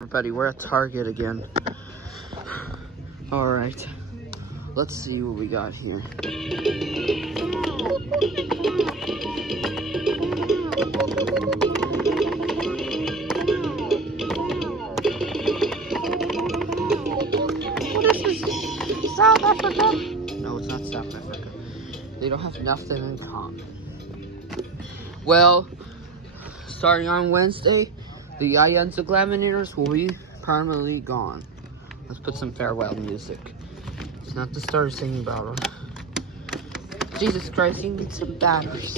Everybody, we're at Target again. Alright, let's see what we got here. What is this? South Africa? No, it's not South Africa. They don't have nothing in common. Well, starting on Wednesday, the Ions Glaminators will be permanently gone. Let's put some farewell music. It's not the start singing about her. Jesus Christ, you need some batteries.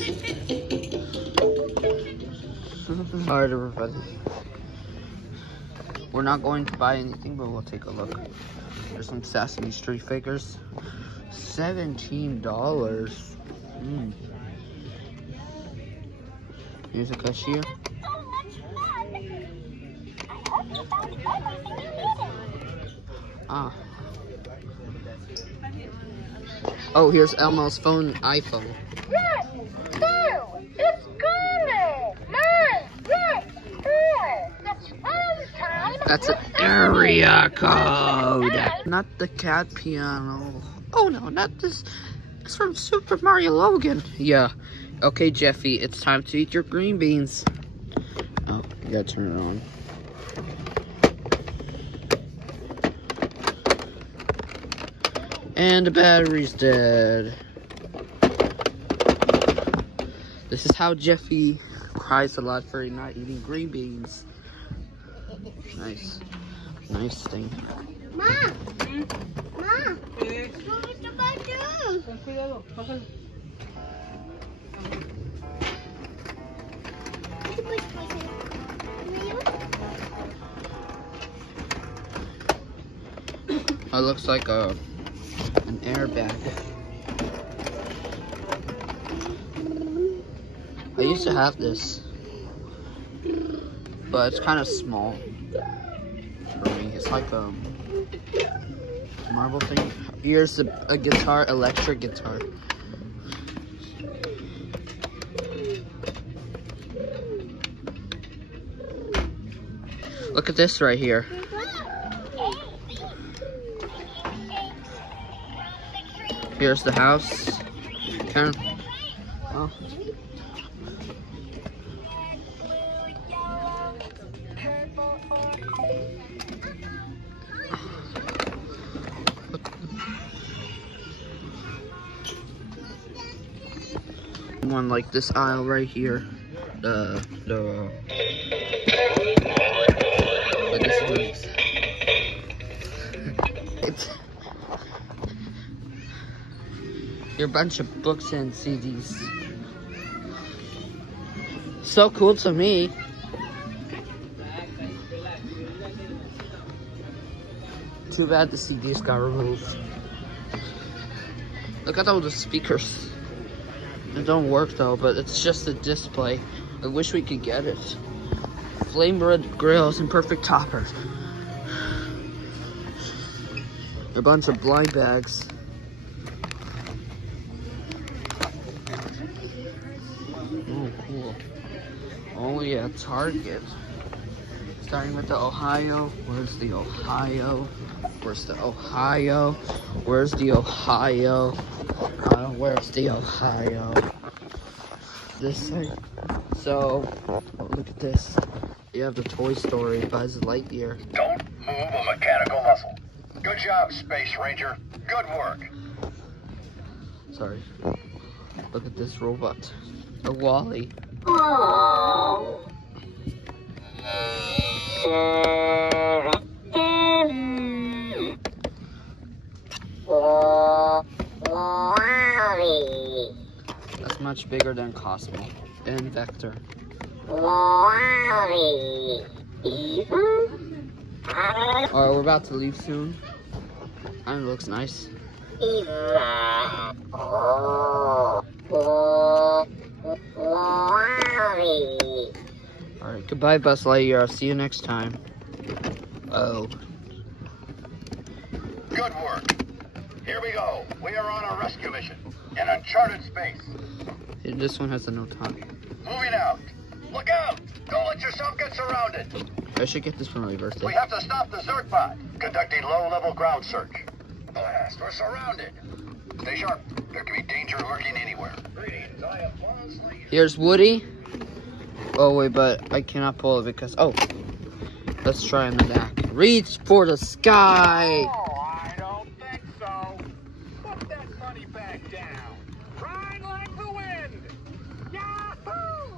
Alright, everybody. We're not going to buy anything, but we'll take a look. There's some Sesame Street figures. $17. Here's a cashier. Ah. Oh, here's Elmo's iPhone. One, two, it's gone! 9, 6, 4. That's phone time. That's an area code. Not the cat piano. Oh no, not this. It's from Super Mario Logan. Yeah. Okay, Jeffy, it's time to eat your green beans. Oh, you gotta turn it on. And the battery's dead. This is how Jeffy cries a lot for not eating green beans. Nice. Nice thing. Ma! Ma! What am I doing? It looks like an airbag. I used to have this, but it's kind of small for me. It's like a marble thing. Here's a guitar, electric guitar. Look at this right here. Here's the house. Karen. Oh. One like this aisle right here. But this one's your bunch of books and CDs. So cool to me. Too bad the CDs got removed. Look at all the speakers. It don't work though, but it's just a display. I wish we could get it. Flame red grills and perfect toppers. A bunch of blind bags. Oh, cool. Oh yeah, Target. Starting with the Ohio. Where's the Ohio? Where's the Ohio? Where's the Ohio? Where's the Ohio? This thing. So, look at this. You have the Toy Story Buzz Lightyear. Don't move a mechanical muscle. Good job, Space Ranger. Good work. Sorry. Look at this robot. A Wally. That's much bigger than Cosmo and Vector. Alright, we're about to leave soon. And it looks nice. Alright, goodbye, Buzz Lightyear. I'll see you next time. Oh. Good work. Here we go. We are on a rescue mission in uncharted space. This one has a no time. Moving out. Look out! Don't let yourself get surrounded. I should get this from reverse. We have to stop the Zerg bot. Conducting low-level ground search. Blast, we're surrounded. Stay sharp. There could be danger lurking anywhere. Greetings, I am Bosley. Here's Woody. Oh wait, but I cannot pull it because let's try in the back. Reach for the sky. Oh, I don't think so. Put that funny back down. Ride like the wind. Yahoo!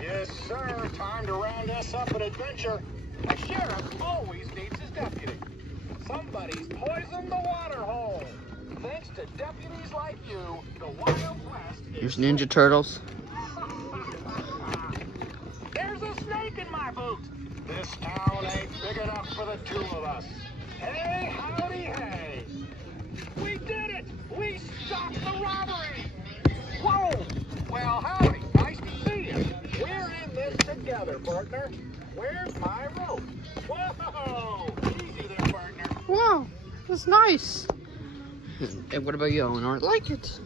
Yes, sir. Time to round us up an adventure. A sheriff always needs his deputy. Somebody's poisoned the water hole. Thanks to deputies like you, the Wild West is... Here's Ninja Turtles. There's a snake in my boot. This town ain't big enough for the two of us. Hey, howdy, hey. We did it. We stopped the robbery. Whoa. Well, howdy. Nice to see you. We're in this together, partner. Where's my rope? Whoa. Easy there, partner. Wow, that's nice. And what about you, Elinor? Like it?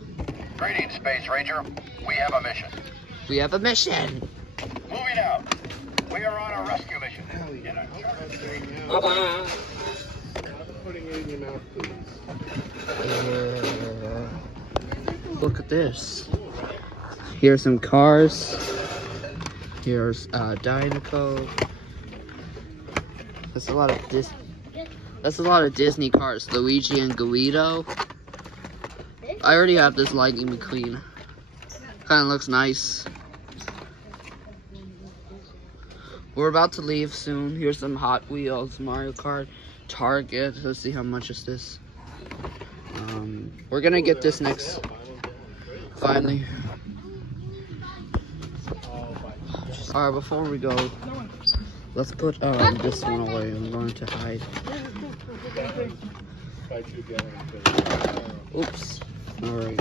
Greetings, Space Ranger. We have a mission. We have a mission. Moving out. We are on a rescue mission. Look at this. Here's some cars. Here's Dinoco. That's a lot of Disney cars. Luigi and Guido. I already have this Lightning McQueen. Kind of looks nice. We're about to leave soon. Here's some Hot Wheels, Mario Kart, Target. Let's see how much is this. We're gonna get this next. Finally. Alright, before we go, let's put this one away. I'm going to hide. Oops. Alright.